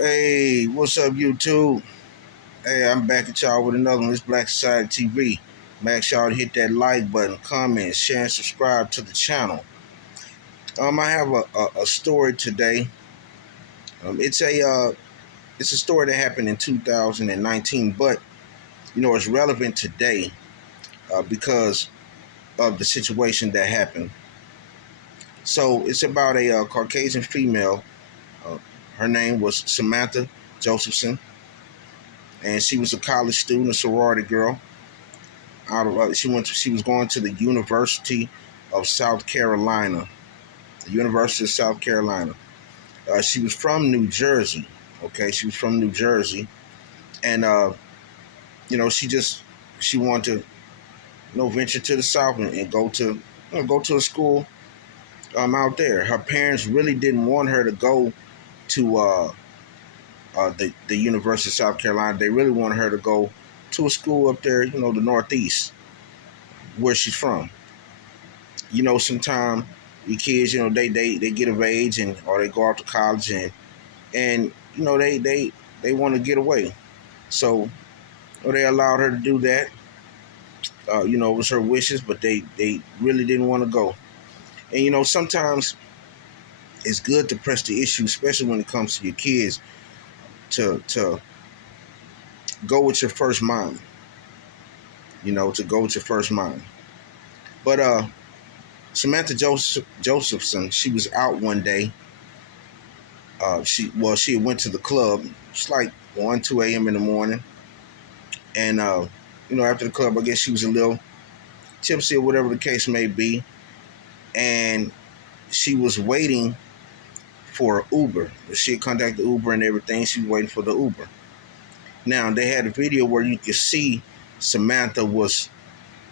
Hey, what's up, YouTube? Hey, I'm back at y'all with another one. It's Black Society TV. Make y'all to hit that like button, comment, share, and subscribe to the channel. I have a story today. It's a story that happened in 2019, but it's relevant today because of the situation that happened. So it's about a Caucasian female. Uh, Her name was Samantha Josephson, and she was a college student, a sorority girl. She was going to the University of South Carolina. The University of South Carolina. She was from New Jersey. Okay, she was from New Jersey, and she wanted to venture to the South and go to a school out there. Her parents really didn't want her to go to the University of South Carolina. They really wanted her to go to a school up there, the Northeast, where she's from. Sometimes the kids, they get of age or they go off to college and they want to get away. So they allowed her to do that. It was her wishes, but they really didn't want to go. And sometimes it's good to press the issue, especially when it comes to your kids, to go with your first mind. To go with your first mind. But Samantha Josephson, she was out one day. She went to the club. It's like 1, 2 a.m. in the morning. And, after the club, I guess she was a little tipsy or whatever the case may be. And she was waiting for Uber. She had contacted Uber and everything. She was waiting for the Uber. Now, they had a video where you could see Samantha was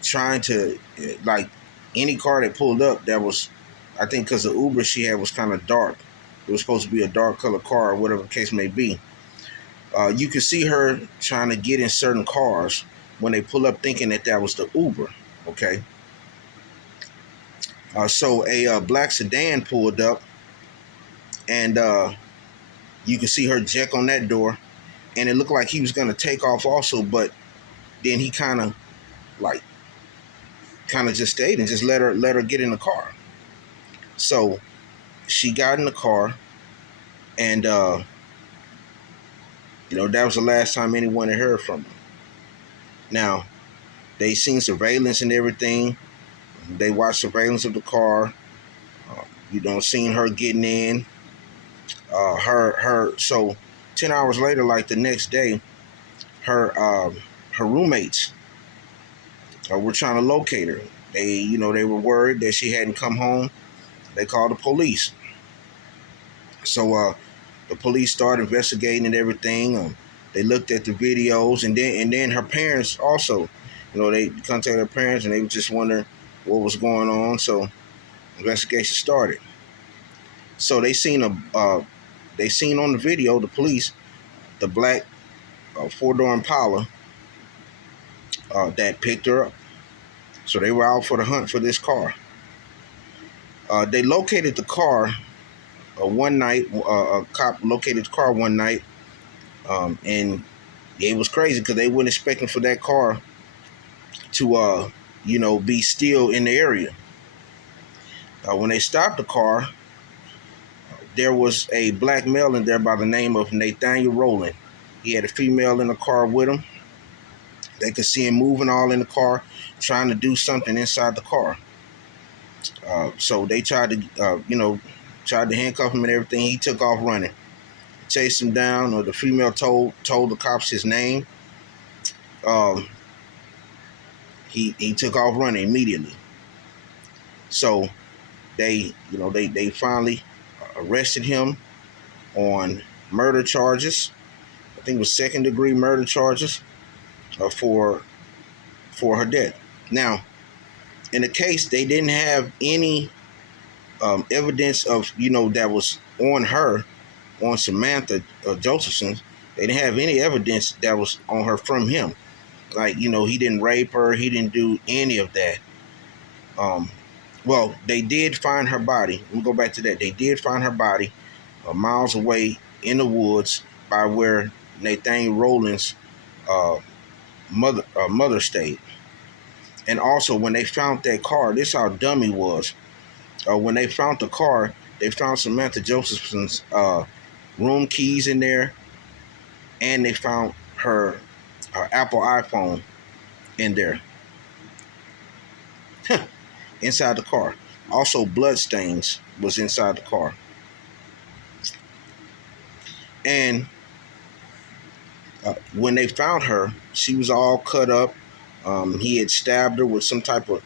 trying to, like, any car that pulled up that was, I think because the Uber she had was kind of dark. It was supposed to be a dark color car or whatever the case may be. You could see her trying to get in certain cars when they pull up thinking that was the Uber, okay? So a black sedan pulled up, and you could see her jack on that door, and it looked like he was going to take off also, but then he kind of just stayed and just let her get in the car. So she got in the car, and that was the last time anyone had heard from her. Now, they seen surveillance and everything. They watched surveillance of the car. Seen her getting in. So 10 hours later, like the next day, her roommates were trying to locate her. They were worried that she hadn't come home. They called the police. So the police started investigating and everything. They looked at the videos, and then her parents also, they contacted her parents, and they were just wondering what was going on. So investigation started. So they seen on the video, the police, the black 4-door Impala that picked her up. So they were out for the hunt for this car. They located the car one night. A cop located the car one night, and it was crazy because they weren't expecting for that car to, be still in the area. When they stopped the car, there was a black male in there by the name of Nathaniel Rowland. He had a female in the car with him. They could see him moving all in the car, trying to do something inside the car. So they tried to handcuff him and everything. He took off running, chased him down. Or the female told the cops his name. He took off running immediately. So they finally arrested him on murder charges. I think it was 2nd-degree murder charges for her death. Now, in the case, they didn't have any evidence of that was on her, on Samantha Josephson. They didn't have any evidence that was on her from him. Like, he didn't rape her. He didn't do any of that. Well, they did find her body. Let me go back to that. They did find her body miles away in the woods by where Nathaniel Rowland's uh, mother stayed. And also, when they found that car, this is how dumb he was. When they found the car, they found Samantha Josephson's room keys in there, and they found her Apple iPhone in there, inside the car. Also, blood stains was inside the car. And when they found her, she was all cut up. He had stabbed her with some type of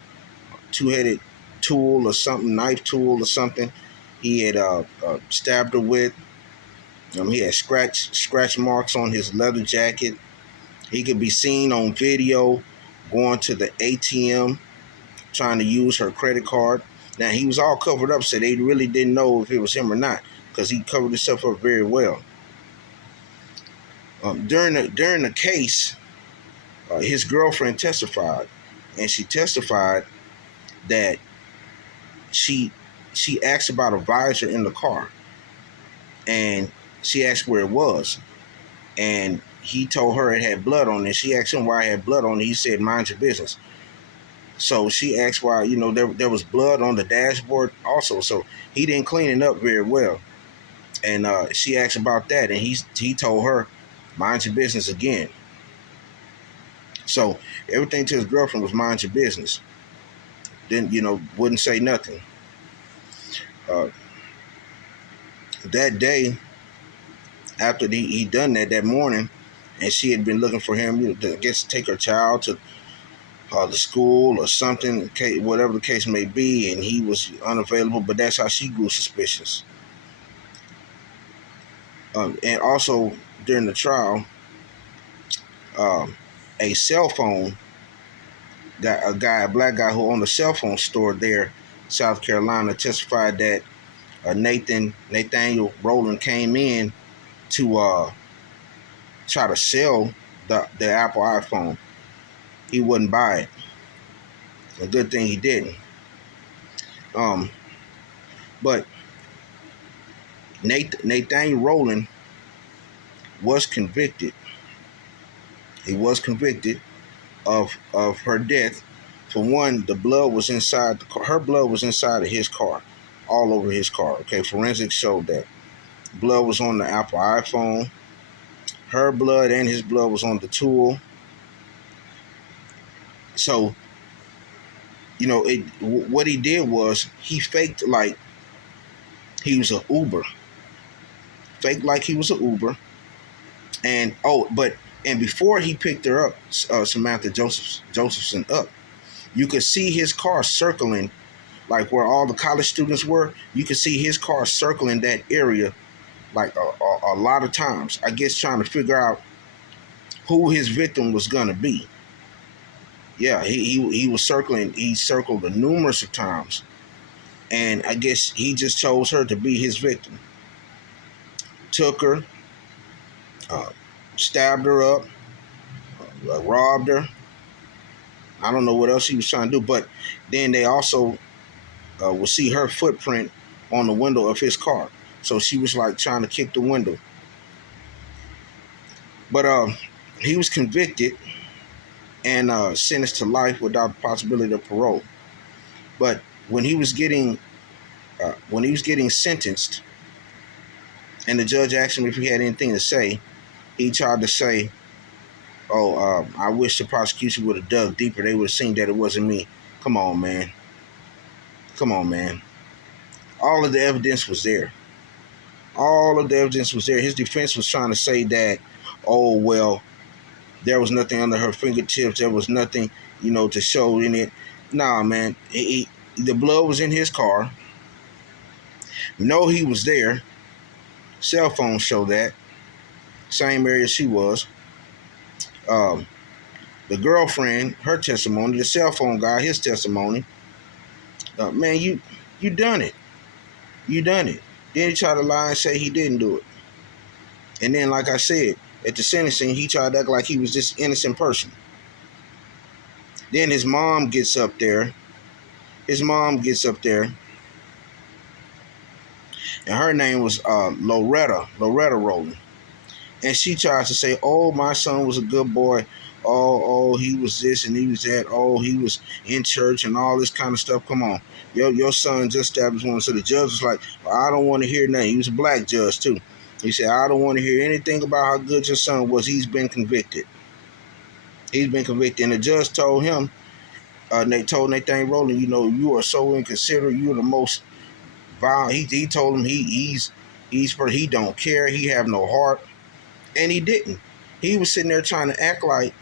two-headed tool or something, knife tool or something. He had stabbed her with. He had scratch marks on his leather jacket. He could be seen on video going to the ATM trying to use her credit card. Now, he was all covered up, so they really didn't know if it was him or not, because he covered himself up very well. During the case, his girlfriend testified, and she testified that she asked about a visor in the car, and she asked where it was, and he told her it had blood on it. She asked him why it had blood on it. He said, "Mind your business." So she asked why, there was blood on the dashboard also. So he didn't clean it up very well. And she asked about that, and he told her, "Mind your business" again. So everything to his girlfriend was mind your business. Didn't, wouldn't say nothing. That day, after he done that morning, and she had been looking for him, to take her child to the school or something, whatever the case may be, and he was unavailable. But that's how she grew suspicious. And also during the trial, a cell phone, a black guy who owned a cell phone store there, South Carolina, testified that Nathaniel Rowland came in to try to sell the Apple iPhone. He wouldn't buy it. A good thing he didn't. But Nathaniel Rowland was convicted. He was convicted of her death. For one, the blood was inside the car. Her blood was inside of his car, all over his car. Okay, forensics showed that. Blood was on the Apple iPhone. Her blood and his blood was on the tool. So, what he did was he faked like he was an Uber. Faked like he was an Uber. And before he picked her up, Samantha Josephson up, you could see his car circling, like where all the college students were. You could see his car circling that area, like a lot of times. I guess trying to figure out who his victim was gonna be. Yeah, he was circling. He circled numerous of times, and I guess he just chose her to be his victim. Took her, stabbed her up, robbed her. I don't know what else he was trying to do, but then they also would see her footprint on the window of his car. So she was like trying to kick the window. But he was convicted and sentenced to life without the possibility of parole. But when he was getting sentenced, and the judge asked him if he had anything to say, he tried to say, "Oh, I wish the prosecution would have dug deeper. They would have seen that it wasn't me." Come on, man. Come on, man. All of the evidence was there. All of the evidence was there. His defense was trying to say that, "Oh, well, there was nothing under her fingertips. There was nothing, to show in it." Nah, man. The blood was in his car. He was there. Cell phone showed that. Same area she was. The girlfriend, her testimony. The cell phone guy, his testimony. Man, you done it. You done it. Then he tried to lie and say he didn't do it. And then, like I said, at the sentencing, he tried to act like he was this innocent person. Then his mom gets up there. And her name was Loretta Rowland. And she tries to say, "Oh, my son was a good boy. Oh, he was this and he was that. Oh, he was in church and all this kind of stuff." Come on, your son just established one. So the judge was like, well, "I don't want to hear nothing." He was a black judge too. He said, "I don't want to hear anything about how good your son was. He's been convicted. He's been convicted." And the judge told him, they told Nathaniel Rowland, "You are so inconsiderate. You're the most violent." He told him he don't care. He have no heart. And he didn't. He was sitting there trying to act like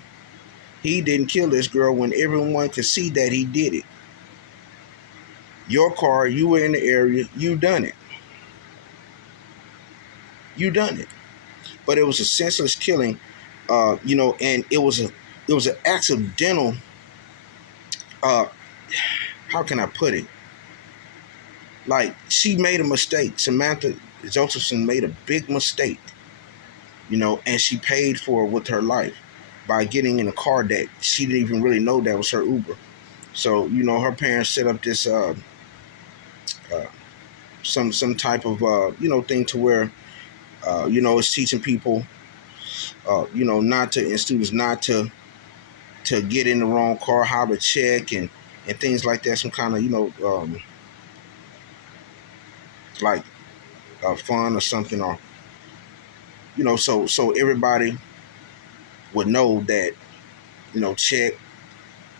he didn't kill this girl when everyone could see that he did it. Your car, you were in the area, you done it. You done it. But it was a senseless killing, and it was an accidental. Uh, how can I put it? Like, she made a mistake. Samantha Josephson made a big mistake, and she paid for it with her life by getting in a car that she didn't even really know that was her Uber. So, her parents set up this some type of thing to where it's teaching people not to, and students not to get in the wrong car, how to check and things like that. Some kind of like fun or something, or so everybody would know that check,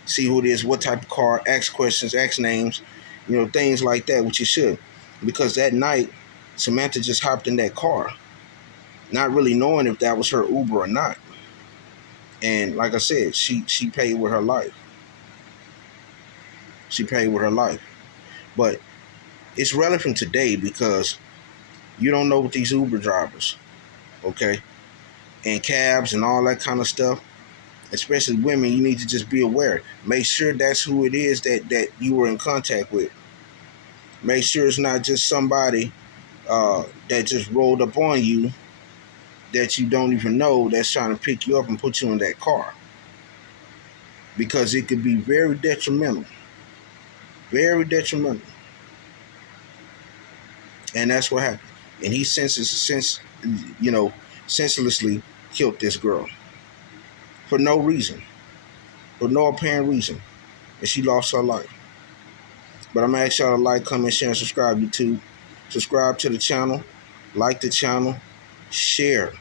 see who it is, what type of car, ask questions, ask names, things like that, which you should. Because that night, Samantha just hopped in that car, not really knowing if that was her Uber or not. And like I said, she paid with her life. She paid with her life. But it's relevant today because you don't know what these Uber drivers, okay, and cabs and all that kind of stuff, especially women, you need to just be aware. Make sure that's who it is that you were in contact with. Make sure it's not just somebody that just rolled up on you that you don't even know that's trying to pick you up and put you in that car. Because it could be very detrimental. Very detrimental. And that's what happened. And he senselessly killed this girl. For no reason. For no apparent reason. And she lost her life. But I'm going to ask y'all to like, comment, share, and subscribe. YouTube. Subscribe to the channel. Like the channel. Share.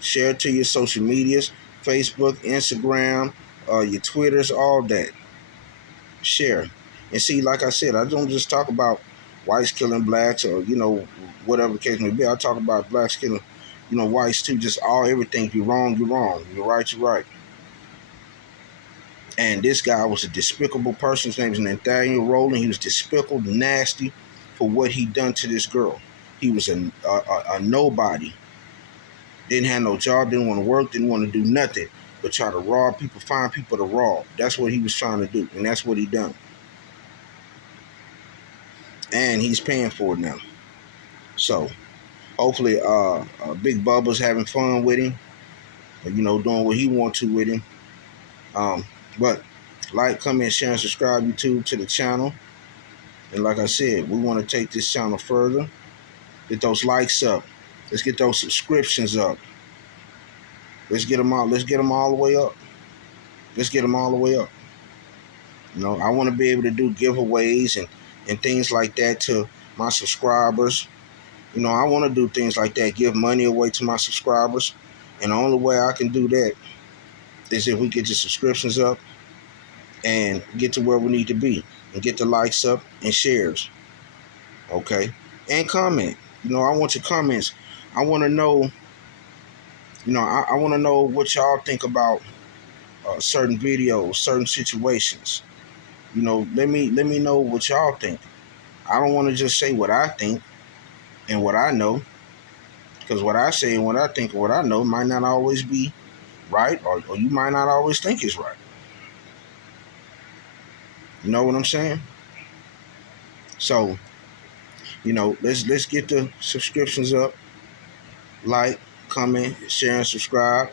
Share it to your social medias. Facebook, Instagram, your Twitters, all that. Share. And see, like I said, I don't just talk about whites killing blacks or, whatever the case may be. I talk about blacks killing, whites too. Just everything. If you're wrong, you're wrong. You're right, you're right. And this guy was a despicable person. His name is Nathaniel Rowland. He was despicable, nasty for what he done to this girl. He was a nobody. Didn't have no job, didn't want to work, didn't want to do nothing but try to rob people, find people to rob. That's what he was trying to do, and that's what he done. And he's paying for it now. So, hopefully, Big Bubba's having fun with him, doing what he wants to with him. But like, comment, share, and subscribe YouTube to the channel. And like I said, we want to take this channel further. Get those likes up. Let's get those subscriptions up. Let's get them all. Let's get them all the way up. Let's get them all the way up. I want to be able to do giveaways and things like that to my subscribers. I want to do things like that, give money away to my subscribers. And the only way I can do that is if we get the subscriptions up and get to where we need to be and get the likes up and shares. Okay? And comment. I want your comments. I want to know, I want to know what y'all think about certain videos, certain situations. Let me know what y'all think. I don't want to just say what I think and what I know, because what I say and what I think and what I know might not always be right, or you might not always think it's right. You know what I'm saying? So, let's get the subscriptions up. Like, comment, share, and subscribe.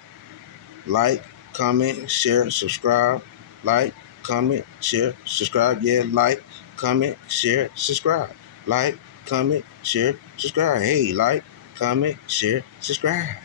Like, comment, share, subscribe. Like, comment, share, subscribe. Yeah, like, comment, share, subscribe. Like, comment, share, subscribe. Hey, like, comment, share, subscribe.